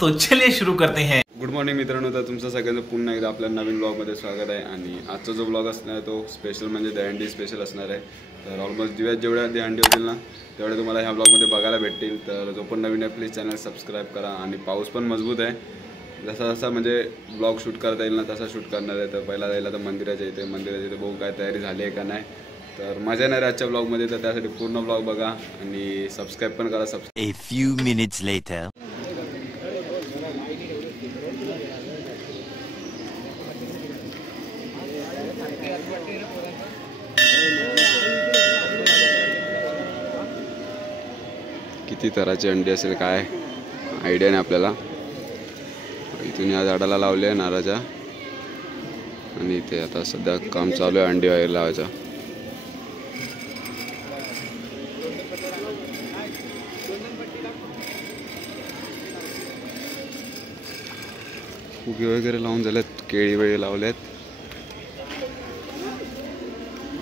तो चलिए शुरू करते हैं। गुड मॉर्निंग मित्रांनो, तर तुमचं सगळ्यांचं पुन्हा एकदा आपल्या नवीन ब्लॉगमध्ये स्वागत आहे। आणि आजचा जो ब्लॉग असणार आहे तो स्पेशल म्हणजे दहीहंडी स्पेशल असणार आहे। तर ऑलमोस्ट जेवढ्या दहीहंडी होतील ना तेवढे तुम्हाला ह्या ब्लॉगमध्ये बघायला भेटतील। तर जो पण नवीन आहे प्लीज चॅनल सबस्क्राईब करा। आणि पाऊस पण मजबूत आहे, जसा जसा म्हणजे ब्लॉग शूट करता येईल ना तसा शूट करणार आहे। तर पहिला जायला तर मंदिराच्या इथे बघू काय तयारी झाली आहे का नाही। तर मजा येणार आहे आजच्या ब्लॉगमध्ये, तर त्यासाठी पूर्ण ब्लॉग बघा आणि सबस्क्राईब पण करा। A few minutes later. किती तराची अंडी असेल काय आयडिया नाही आपल्याला। इथून या झाडाला लावले नारळाच्या आणि इथे आता सध्या काम चालू आहे अंडी वगैरे लावायचं। फुगे वगैरे लावून झालेत, केळी वेळी लावलेत,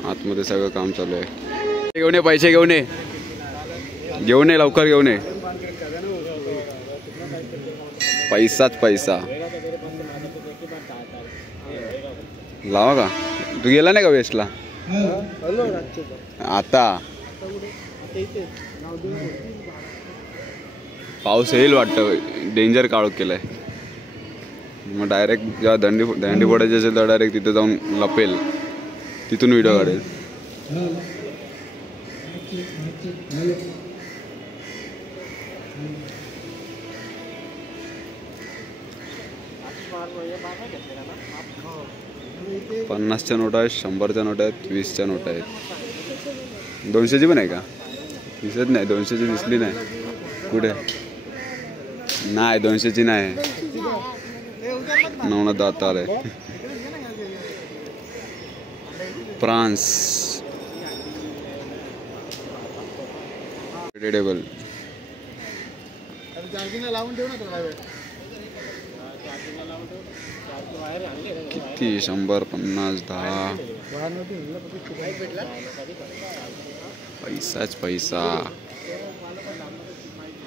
आतमध्ये सगळं काम चालू आहे। घेऊन ये पैसे, घेऊन ये लवकर घेऊन ये, पैसाच पैसा लावा का। तू गेला नाही का वेस्टला आता? पाऊस येईल वाटतं, डेंजर काळोख केलाय। मग डायरेक्ट जेव्हा दंडी फोडायची असेल तर डायरेक्ट तिथे जाऊन लपेल, तिथून व्हिडिओ काढेल। पन्नासच्या नोट आहेत, 100च्या नोट आहेत, 20च्या नोट आहेत। 200ची पण आहे का? दिसत नाही, 200ची दिसली नाही कुठे? नाही 200ची नाही, नवनाथ दाता आले। फ्रान्स टेबल किती? 100, 50, 10, पैसाच पैसा।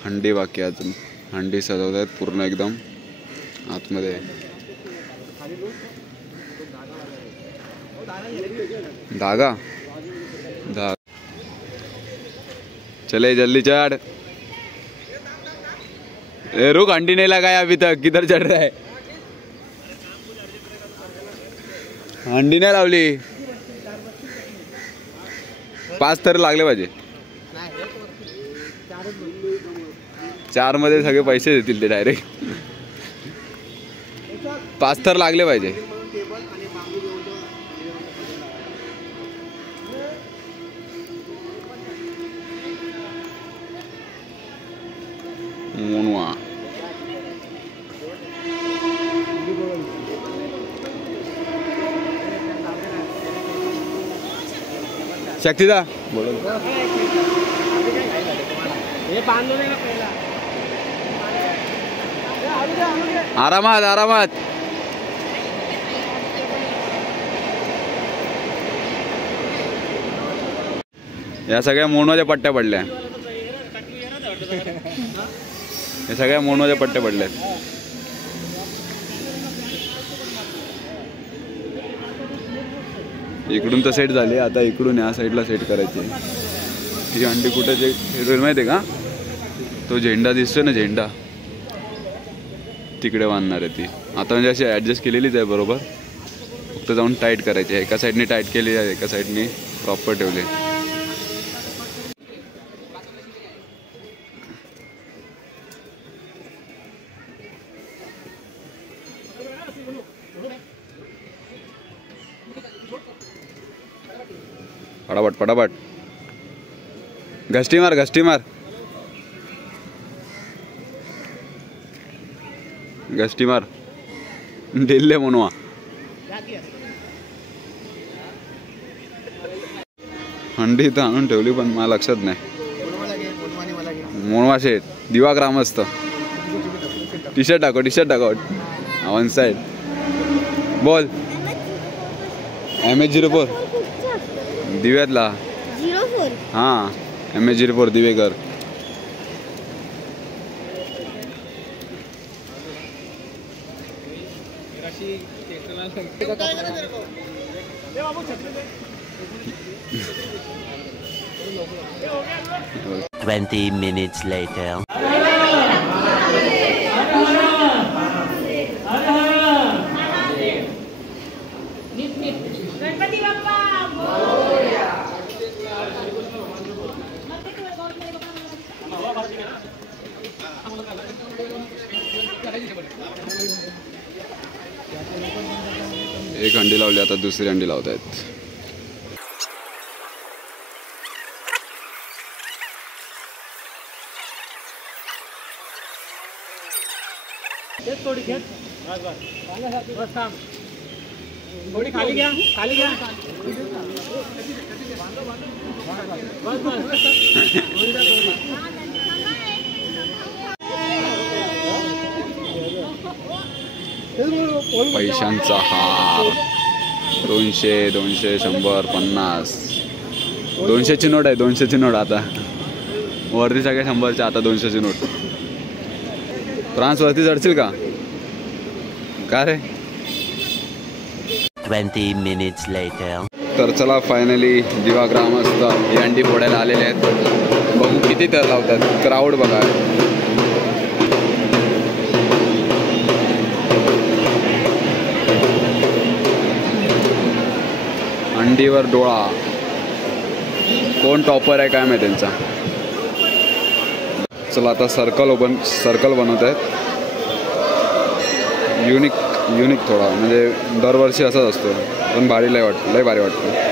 हंडी बाकी अजून, हंडी सजवत आहेत पूर्ण एकदम आतमध्ये। धागा चले जल्दी चढ़। रुक, अंडी नहीं लगाया अभी तक, किधर चढ़ रहा है? अंडी नाही लावली, 5 तर लागले पाहिजे। 4 मध्ये सगळे पैसे देतील ते डायरेक्ट। 5 तर लागले पाहिजे। मोनवा शक्तिदा बोलो। आरामात आरामात। या सगळ्या मोनवाच्या पट्ट्या पडल्या, या सगळ्या मोनवाच्या पट्ट्या पडल्या। इकडून तर सेट झाले, आता इकडून या साईडला सेट करायची। ती अंडी कुठे ठेवली माहिती आहे का? तो झेंडा दिसतोय ना, झेंडा तिकडे बांधणार आहे ती। आता म्हणजे अशी ॲडजस्ट केलेलीच आहे बरोबर, फक्त जाऊन टाईट करायची आहे। एका साईडने टाईट केली आहे, एका साईडने प्रॉपर ठेवले। फटाफट फटाफट, घष्टी मार घष्टी मार घष्टी मार, दिल्ले म्हणवा। हंडी तर आणून ठेवली पण मला लक्षात नाही। मोनवा शेठ, दिवा ग्रामस्थ, टी शर्ट टाको वन साइड बोल। MH04 दिव्यातला 04 हां MH04 दिवेकर। 20 minutes later. गणपती बाप्पा एक हंडी लावली, आता दुसरी हंडी लावतायत. थोडी खाली घ्या, खाली घ्या. पैशांचा हार 200 200 100 50. 200ची नोट आहे, 200ची नोट. आता वरती सगळ्या 100च्या, आता 200ची नोट. फ्रान्स वरती चढशील का रे? 20 minutes later. तर चला फायनली दिवा ग्रामस्थ ही अंडी फोडायला आलेले आहेत. बघू किती तर लावतात. क्राऊड बघा. अंडीवर डोळा. कोण टॉपर आहे काय माहिती त्यांचा. चला आता सर्कल बनवत आहेत. युनिक थोडा, म्हणजे दरवर्षी असंच असतो, पण भारी लय भारी वाटतं.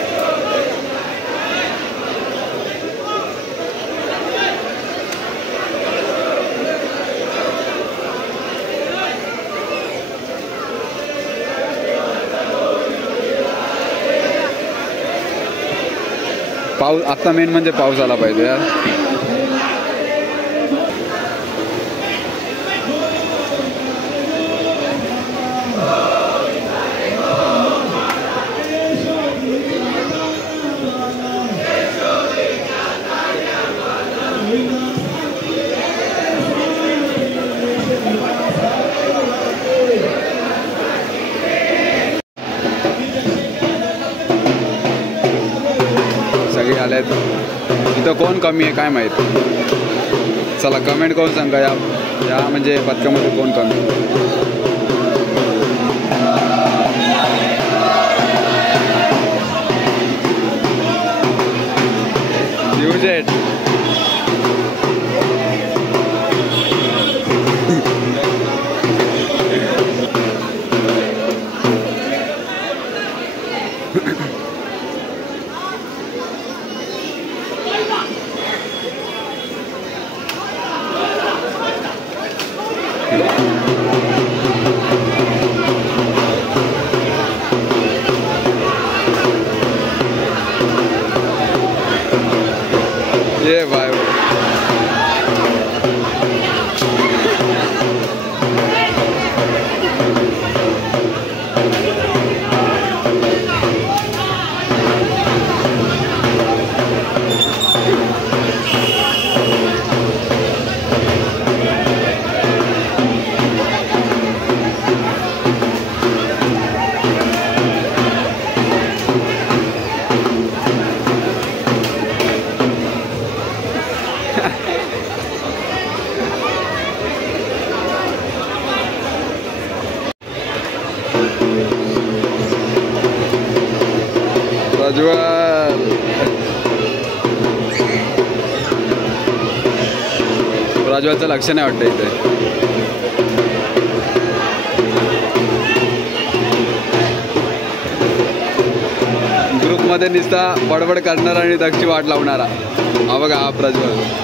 पाऊस आता मेन म्हणजे पाऊस आला पाहिजे यार. सगळे आलेत. इथं कोण कमी आहे काय माहीत. चला कमेंट करून सांगा या म्हणजे पथकामध्ये कोण कमी. न्यूजेट ये भाई. प्रज्वलचं लक्ष नाही वाटतं इथे. ग्रुपमध्ये नुसता बडबड करणारा आणि दक्षी वाट लावणारा. हा बघा हा प्रज्वल.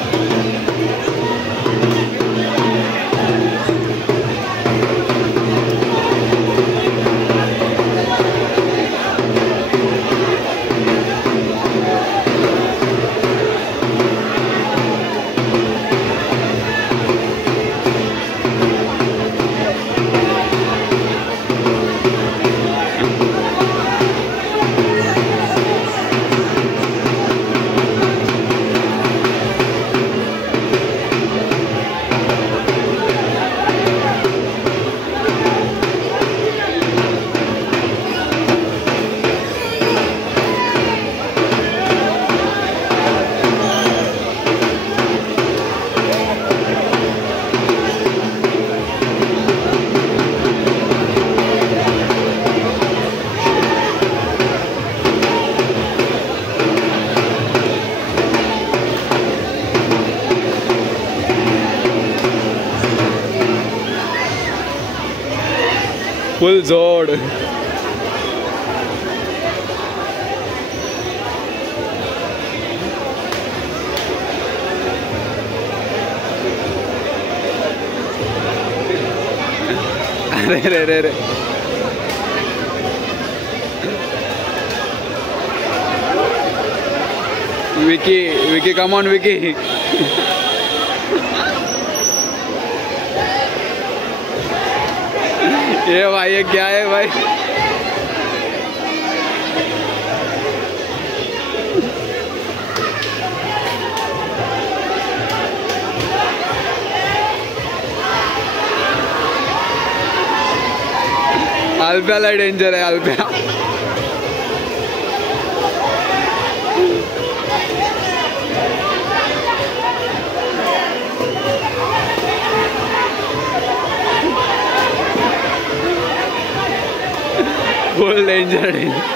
फुल जोड. अरे रे रे रे. विकी विकी कम ऑन विकी. ये भाई ये क्या है भाई. अल्प्याला डेंजर आहे अल्प्या. Full danger danger.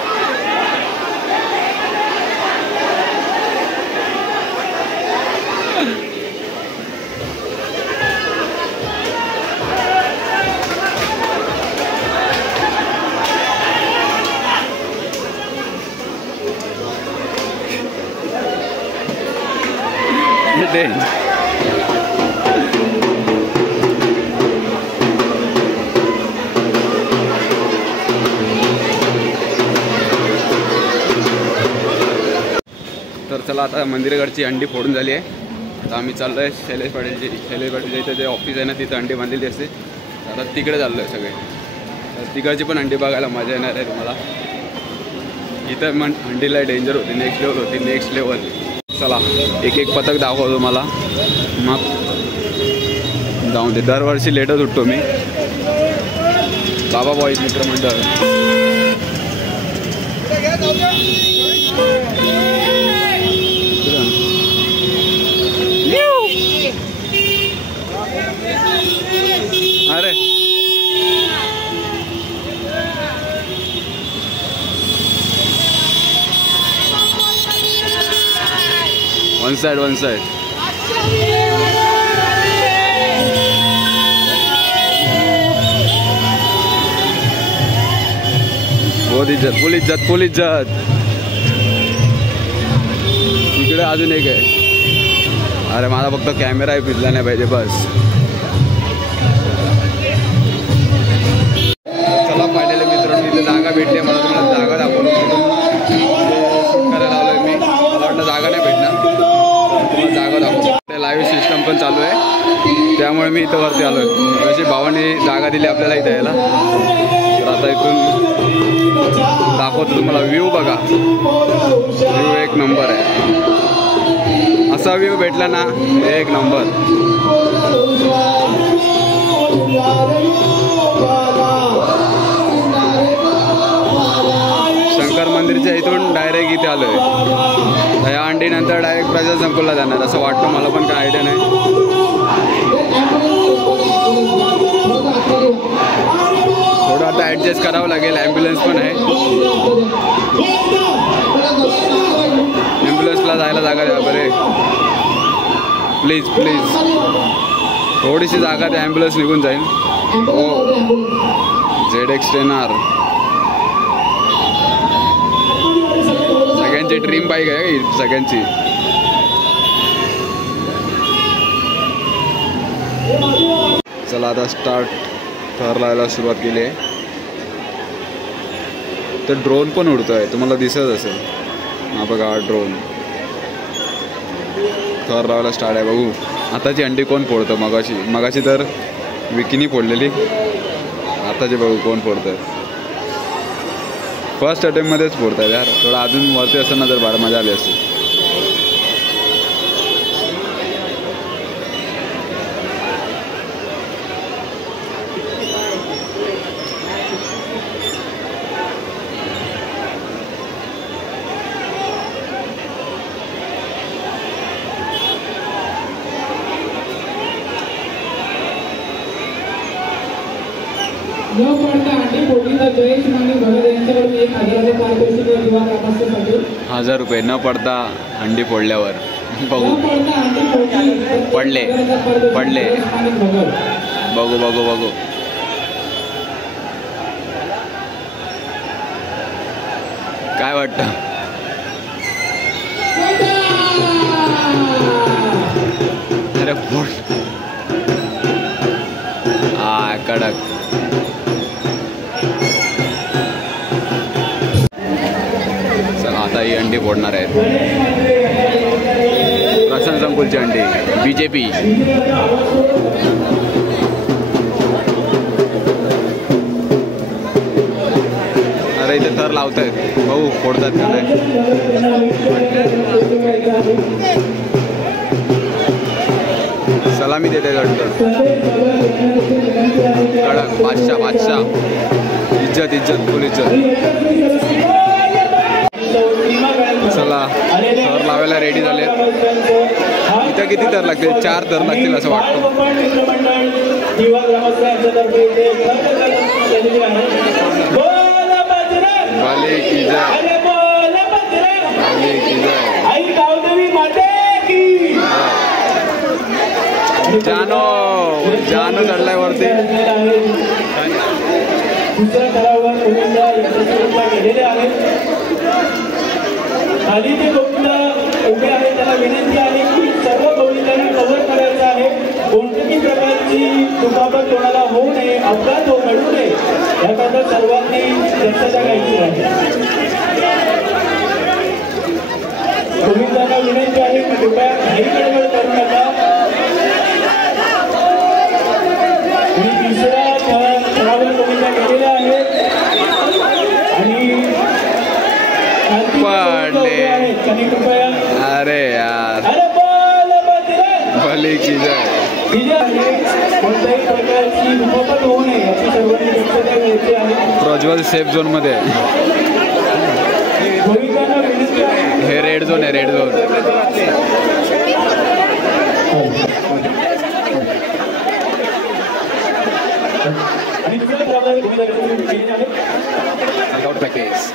तर चला आता मंदिराकडची अंडी फोडून झाली आहे. आता आम्ही चाललो आहे शैलेश पाटीलच्या इथं जे ऑफिस आहे ना तिथं अंडी बांधलेली असते. आता तिकडे चाललो आहे सगळे. तर तिकडची पण अंडी बघायला मजा येणार आहे तुम्हाला. इथं मग अंडीला डेंजर होती, नेक्स्ट लेवल होती, नेक्स्ट लेवल. चला एक एक पथक दाखवतो तुम्हाला. मग जाऊन दे, दरवर्षी लेटच उठतो मी. बाबा बॉईज मित्रमंडळ. अरे वन साइड वन साइड. बहुत इज्जत, फुल इज्जत, फुल इज्जत. इकडे अजून एक आहे. अरे माझा फक्त कॅमेरा भिजला नाही पाहिजे बस. चला फायनली मित्रांनो इथे जागा भेटली. मला तुम्हाला जागा दाखवतो. करायला आलोय मी. मला वाटलं जागा नाही भेटणार, तुम्हाला जागा दाखवतो. लाईव्ह सिस्टम पण चालू आहे त्यामुळे मी इथं वरती आलोय. अशी भावाने जागा दिली आपल्याला इथं यायला. तर आता इथून दाखवतो तुम्हाला. व्ह्यू बघा, व्ह्यू एक नंबर आहे. असा व्ह्यू भेटला ना एक नंबर. शंकर मंदिरच्या इथून डायरेक्ट इथे आलोय. या अंडीनंतर डायरेक्ट प्रजा संकुलला जाणार असं वाटतं मला, पण काय आयडिया नाही. थोडं आता ॲडजस्ट करावं लागेल. ॲम्ब्युलन्स पण आहे. ॲम्ब्युलन्सला जायला जागा द्या बरे प्लीज प्लीज. थोडीशी जागा द्या, ॲम्ब्युलन्स निघून जाईल. हो ZX10R सगळ्यांची ड्रीम बाईक आहे ही सगळ्यांची. चला आता स्टार्ट थर लावायला सुरुवात केली आहे. तर ड्रोन पण उडतोय, तुम्हाला दिसत असेल. हा बघा ड्रोन थर लावायला स्टार्ट आहे. बघू आताची अंडी कोण फोडतं. मगाशी तर विकीनी फोडलेली. आताचे बघू कोण फोडतं. फर्स्ट अटेम्प्टमध्येच फोडतात यार. थोडं अजून वरती असताना जर बारा मजा आली असती. न पडता अंडी फोडली तर जयेश माने भगत यांच्याकडून 1000 पारितोषिक किंवा ग्रामस्थांसाठी 1000 रुपये न पडता अंडी फोडल्यावर. बघू न पडता अंडी फोडली पडले पडले. बघू बघू बघू. काय वाटतं? अरे पोट कडक. चला आता ही अंडी फोडणार आहेत. प्रशांत संकुलची अंडी BJP. अरे इथे थर लावतायत भाऊ, फोडतात का नाही? सलामी देत आहेत वाटतं. कडक बादशाह बादशाह. इज्जत फुल इज्जत. चला थर लावायला रेडी झाले. इथं किती थर लागतील? 4 थर लागतील असं वाटतं. भले की जय, भले की जय. जानू चढलाय वरती. दुसऱ्या थरावर गोविंदा गेलेले आहेत. खाली जे गोविंदा उभे आहेत त्याला विनंती आहे की सर्व गोविंदांना कव्हर करायचं आहे. कोणत्याही प्रकारची दुखापत कोणाला होऊ नये, अपघात घडू नये याकरता सर्वांनी दक्षता घ्यायची आहे. गोविंदांना विनंती आहे की कृपया घाई गडबड करू नका. तिसऱ्या थरावर गोविंदा गेलेला आहे आणि कृपया. अरे यार, भले की जय. कोणत्याही प्रकारची दुखापत होऊ नये याची सर्वांनी दक्षता घ्यायची आहे. प्रज्वल सेफ झोन मध्ये. गोविंदांना विनंती आहे. हे रेड झोन आहे, रेड झोन. आणि दुसऱ्या थरावर गोविंदा गेलेले आहे.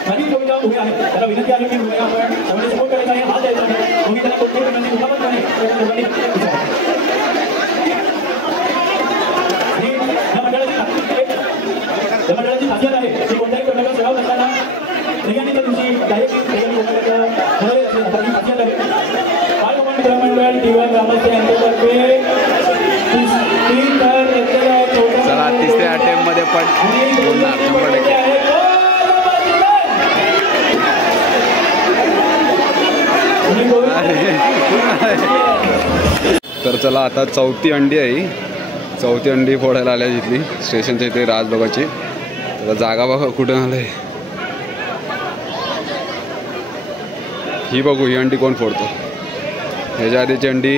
खाली गोविंदा उभे आहेत त्याला विनंती आहे की आपण सर्वांनी सपोर्ट करायचा आहे, हात द्यायचा आहे. गोविंदाला कोणत्याही प्रकारची दुखापत नाही सर्वांनी. या मंडळाची खासियत आहे की कोणत्याही प्रकारचा सराव नसताना स्त्रियांच्या दिवशी डायरेक्ट खासियत आहे. बालमंडळ मंडळ दिवा ग्रामस्थ यांच्यातर्फे चला तिसऱ्या अटेम्प्ट मध्ये पण बोलणार 100%. तर चला आता चौथी अंडी आहे. चौथी अंडी फोडायला आल्या तिथली स्टेशनच्या इथे राजबागाची. आता जागा बघा कुठं आलंय. ही बघू ही अंडी कोण फोडतो. ह्याच्या आधीची अंडी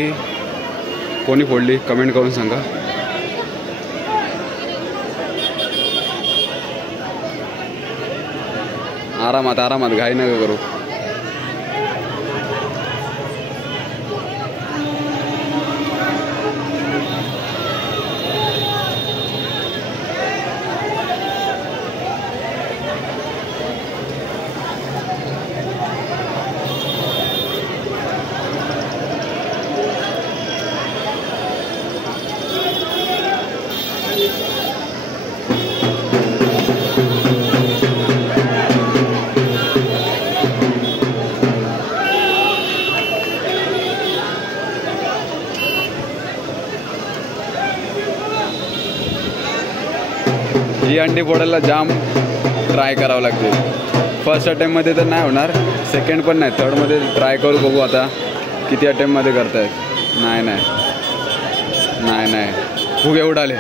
कोणी फोडली कमेंट करून सांगा. आरामात आरामात घाई नका करू. ही अंडी फोडायला जाम ट्राय करावं लागते. फर्स्ट अटेम्प्टमध्ये तर नाही होणार, सेकंड पण नाही, थर्डमध्ये ट्राय करू बघू आता किती अटेम्प्टमध्ये करतायत. नाही नाही नाही नाही खूप एवढं आले.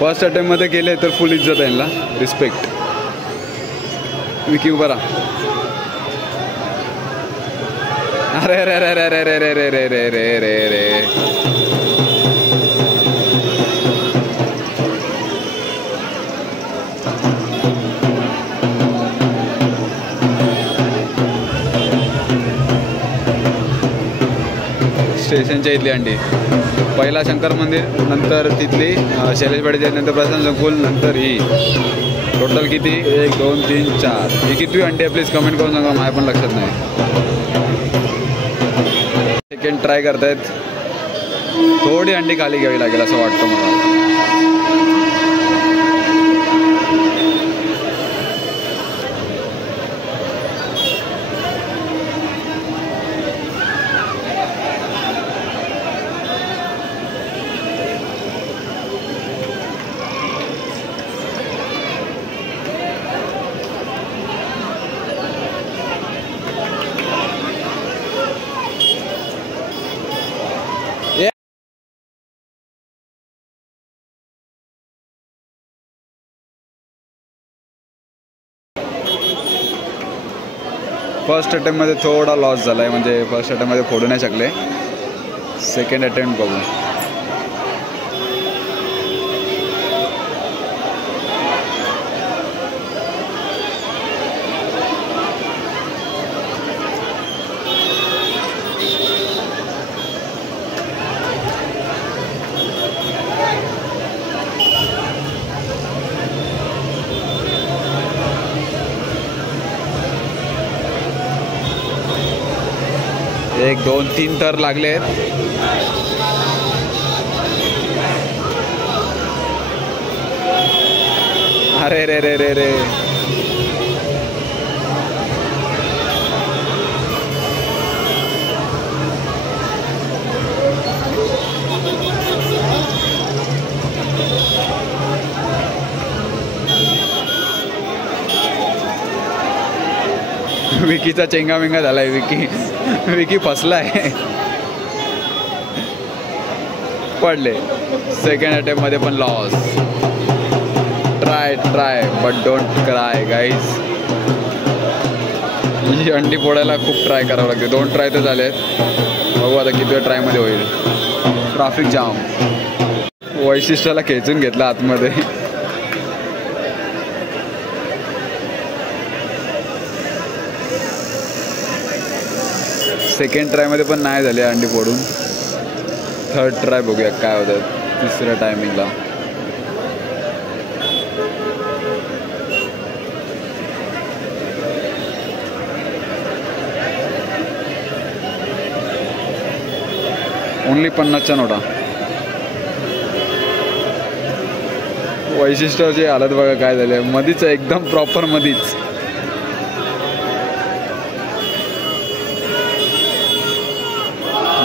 फर्स्ट अटेम्प्टमध्ये केले तर फुल इज्जत आहे ना, रिस्पेक्ट. विकी उभा राहा. अरे रे रे रे रे रे रे रे रे रे रे रे रे. स्टेशनच्या इथली अंडी. पहिला शंकर मंदिर, नंतर तिथली शैलेशवाडीच्या, नंतर प्रशांत संकुल, नंतर ही. टोटल किती? 1 2 3 4. ही किती अंडी आहे प्लीज कमेंट करून सांगा, माझ्या पण लक्षात नाही. सेकंड ट्राय करतायत. थोडी अंडी खाली घ्यावी लागेल असं वाटतं मला. फर्स्ट अटेम्प्टमध्ये थोडा लॉस झाला आहे, म्हणजे फर्स्ट अटेम्प्टमध्ये फोडू नाही शकले. सेकंड अटेम्प्ट बघू. एक 2-3 तर लागलेत. अरे रे रे रे रे विकीचा चेंगामेंगा झालाय. विकी फसलाय. पडले. सेकंड अटेम्प्ट मध्ये पण loss. Try but don't cry guys. ही अंडी फोडायला खूप ट्राय करावं लागते. 2 ट्राय तर झालेत. बघू आता किती वेळ ट्रायमध्ये होईल. Traffic jam. वैशिष्ट्याला खेचून घेतला आतमध्ये. सेकंड ट्रायमध्ये पण नाही झाले अंडी फोडून. थर्ड ट्राय बघूया काय होतं तिसऱ्या टायमिंगला. ओनली 50च्या नोटा. वैशिष्ट्याची हालत बघा काय झाली. मधीच एकदम प्रॉपर मधीच.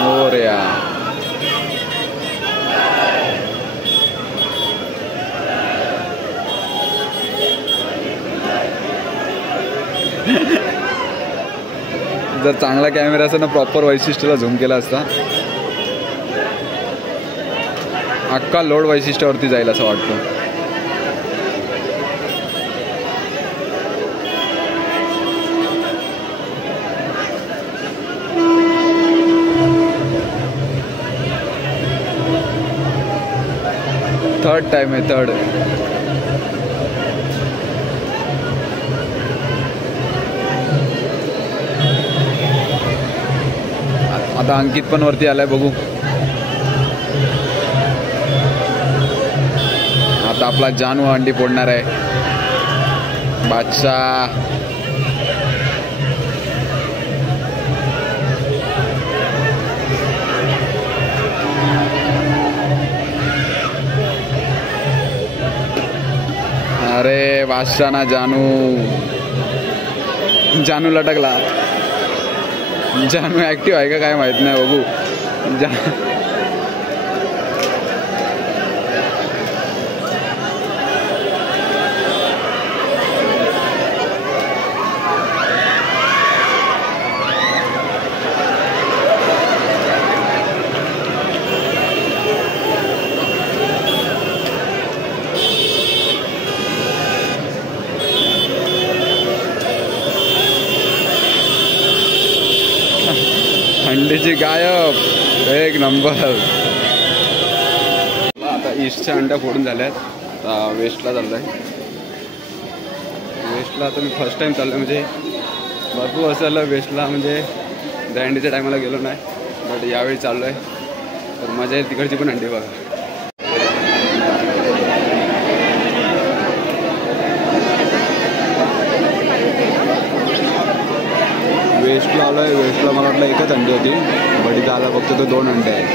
मोरया. जर चांगला कॅमेरा असता ना प्रॉपर वैशिष्ट्याला झूम केला असता. अख्खा लोड वैशिष्ट्यावरती जाईल असं वाटतं. थर्ड टाइम आहे. थर्ड आता अंकित पण वरती आलाय. बघू आता आपला जानू अंडी फोडणार आहे. बादशाह अरे बादशाह ना जानू लटकला. जानू ऍक्टिव्ह आहे का काय माहित नाही. बघू अंडीची गायब. एक नंबर. आता ईस्टच्या अंड्या फोडून झाल्यात. आता वेस्टला चाललो आहे. वेस्टला आता मी फर्स्ट टाइम चाललो आहे. म्हणजे भरपूर वर्ष झालं वेस्टला, म्हणजे दहीहंडीच्या टायमाला गेलो नाही. बट यावेळी चाललो आहे तर मजा येईल. तिकडची पण अंडी बघा. वेस्टला आलो आहे. वेस्टला मला वाटलं एकच अंडी होती, बट इथं आला फक्त तो 2 अंडे आहेत.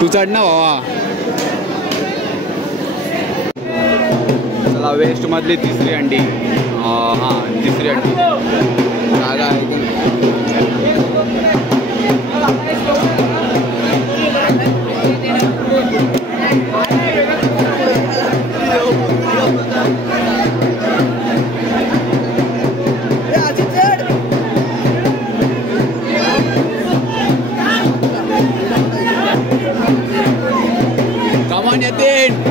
तू चढ ना भावा. चला वेस्ट मधली तिसरी अंडी. हां तिसरी अंडी जागा आहे. नितीन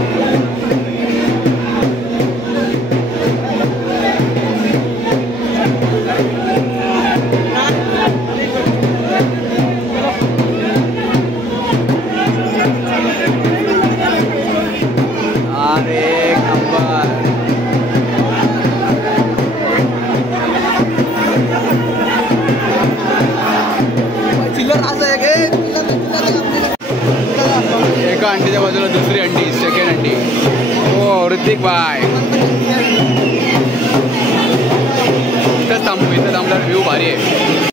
एका अंडीच्या बाजूला दुसरी अंडी सेकंड अंडी हो ऋतिक बाय इथंच थांबू इथं थांबल्यावर व्ह्यू भारी आहे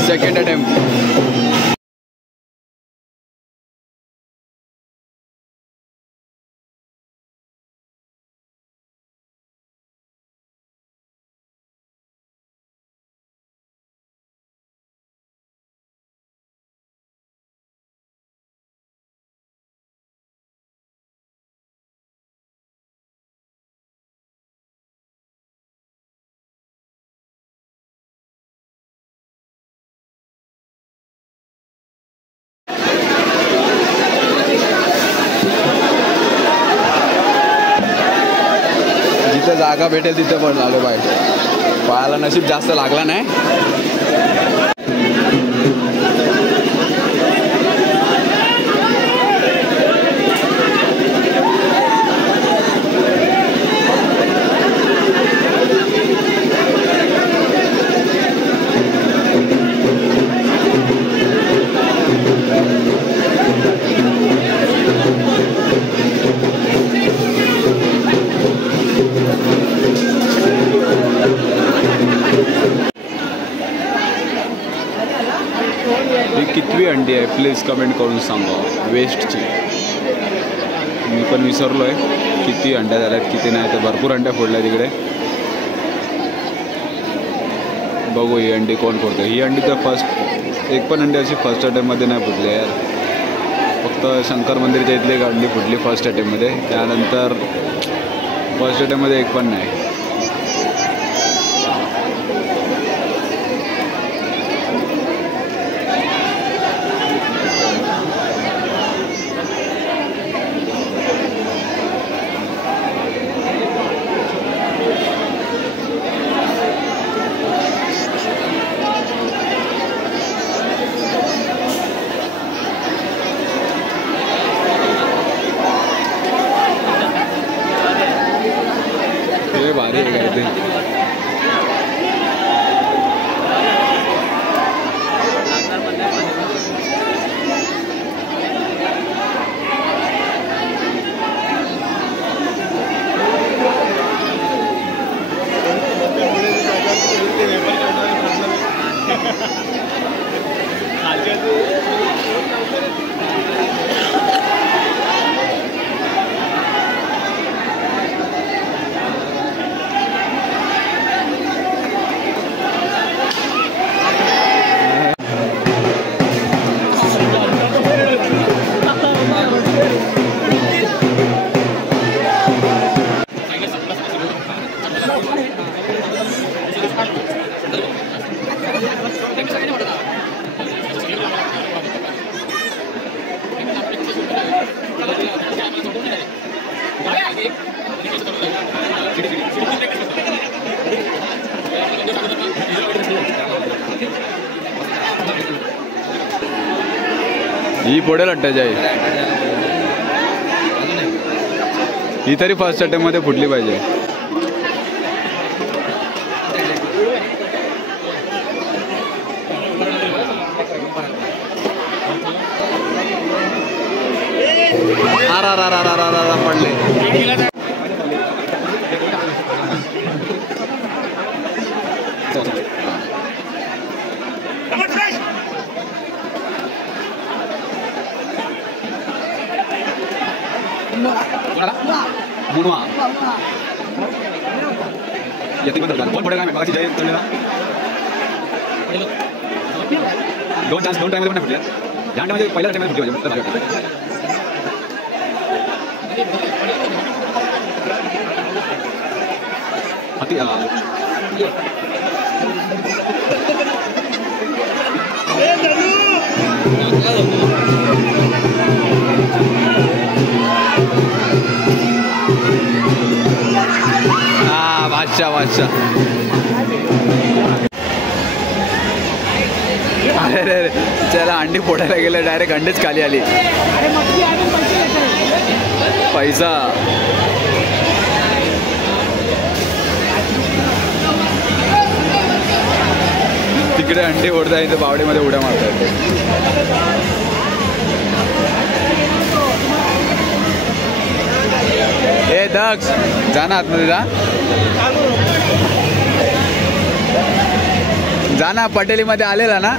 सेकंड अटेम्प्ट जिथं जागा भेटेल तिथं पण आलो बाय पायाला नशीब जास्त लागला नाही ही कितवी अंडी आहे प्लीज कमेंट करून सांगा वेस्टची मी पण विसरलो आहे किती अंड्या झाल्यात किती नाही तर भरपूर अंड्या फोडल्या तिकडे बघू ही अंडी कोण फोडतं ही अंडी तर फर्स्ट एक पण अंडी अशी फर्स्ट अटेम्पमध्ये नाही फुटली यार फक्त शंकर मंदिरच्या इथली एक अंडी फुटली फर्स्ट अटेम्पमध्ये त्यानंतर फर्स्ट अटेम्पमध्ये एक पण नाही भारी आहे करते ही पुढे लट्टा जाईल ही तरी फर्स्ट अटेम्प्ट मध्ये फुटली पाहिजे पडले दोन टाइम फुटले दांड्यामध्ये पहिल्या टाइमला बादशाह अरे त्याला अंडी फोडायला गेलं डायरेक्ट अंडीच खाली आली पैसा तिकडे अंडी फोडता इथे बावडीमध्ये उड्या मारतात ए दक्ष जा ना आतमध्ये जा ना पटेलीमध्ये आलेला ना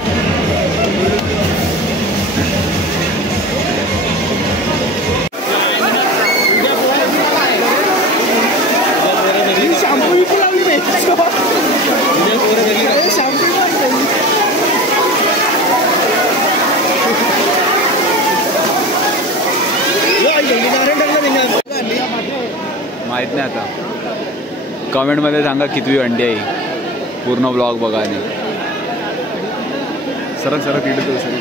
माहित नाही आता कमेंटमध्ये सांगा कितवी अंडी आहे पूर्ण ब्लॉग बघा आणि सरक इकडे तो सर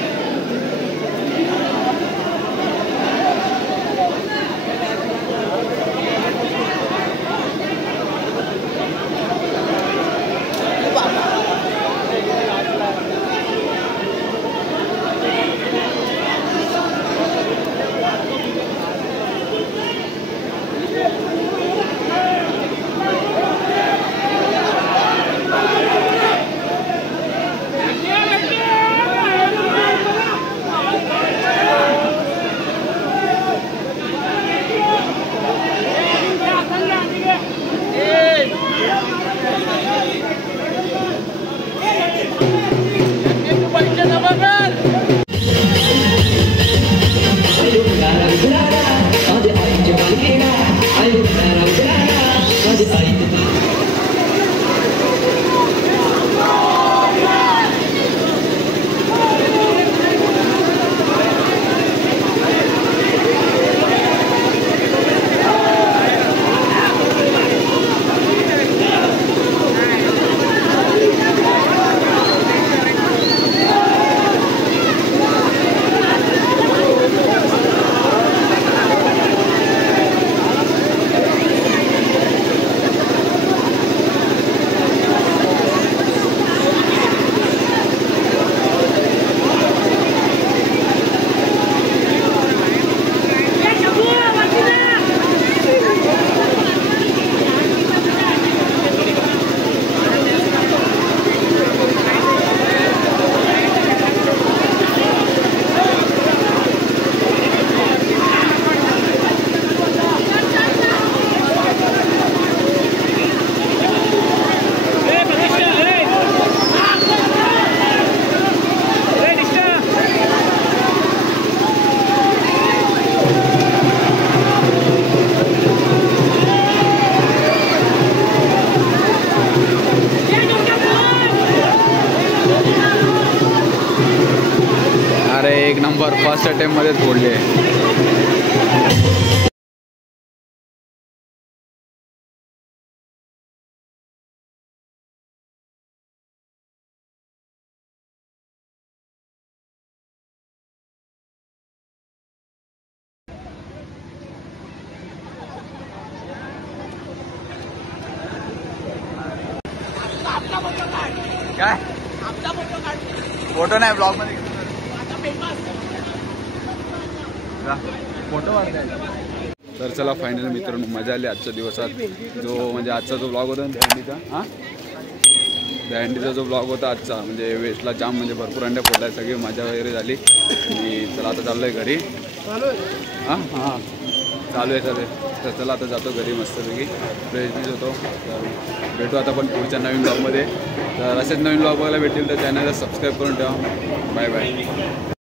एक नंबर फर्स्ट अटेम्प्ट मध्येच फोडले. काय फोटो नाही ब्लॉग मध्ये फोटो. तर चला फायनल मित्रांनो मजा आली आजच्या दिवसात. जो म्हणजे आजचा जो ब्लॉग होता दहीहंडीचा दहीहंडीचा जो ब्लॉग होता आजचा म्हणजे वेस्टला जाम म्हणजे भरपूर अंड्या फोडल्या सगळी मजा वगैरे झाली. आणि चला आता चाललो आहे घरी. हां हां चालू आहे. तर चला आता जातो घरी मस्तपैकी फ्रेश होतो. तर भेटू आता पण पुढच्या नवीन ब्लॉगमध्ये. तर असेच नवीन ब्लॉग बघायला भेटतील तर चॅनलला सबस्क्राईब करून ठेवा. Bye bye.